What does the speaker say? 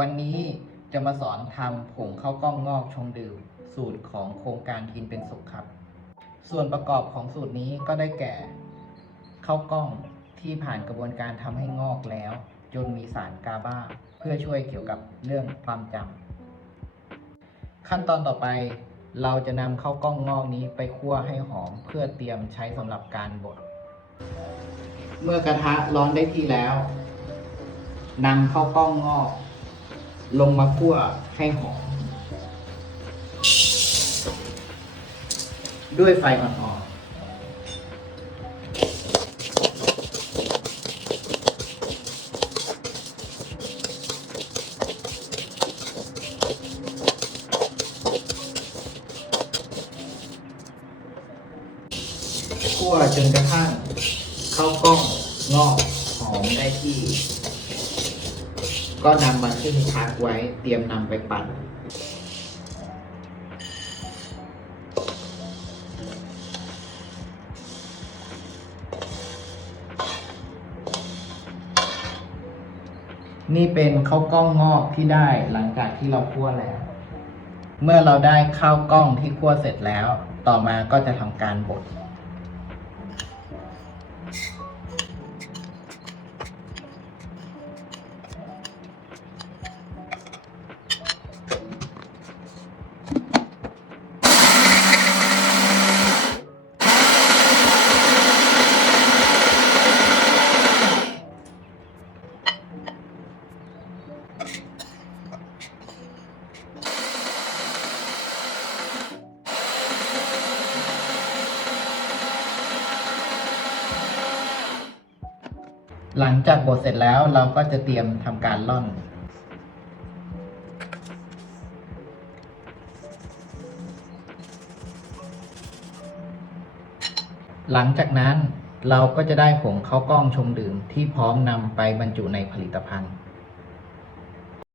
วันนี้จะมาสอนทำผงข้าวกล้องงอกชงดื่ม สูตรของโครงการกินเป็นสุขครับ ส่วนประกอบของสูตรนี้ก็ได้แก่ข้าวกล้องที่ผ่านกระบวนการทำให้งอกแล้ว จนมีสารกาบาเพื่อช่วยเกี่ยวกับเรื่องความจำขั้นตอนต่อไปเราจะนำข้าวกล้องงอกนี้ไปคั่วให้หอมเพื่อเตรียมใช้สำหรับการบด เมื่อกระทะร้อนได้ที่แล้วนำข้าวกล้องงอก ลงมาคั่วให้หอม ด้วยไฟอ่อนๆคั่วจนกระทั่งข้าวกล้องงอกหอมได้ที่ ก็นำมาขึ้นพักไว้เตรียมนำไปปั่นนี่เป็นข้าวกล้องงอกที่ได้หลังจากที่เราคั่วแล้ว เมื่อเราได้ข้าวกล้องที่คั่วเสร็จแล้ว ต่อมาก็จะทำการบด หลังจากบดเสร็จแล้วเราก็จะเตรียมทำการล่อน หลังจากนั้นเราก็จะได้ผงข้าวกล้องชงดื่มที่พร้อมนำไปบรรจุในผลิตภัณฑ์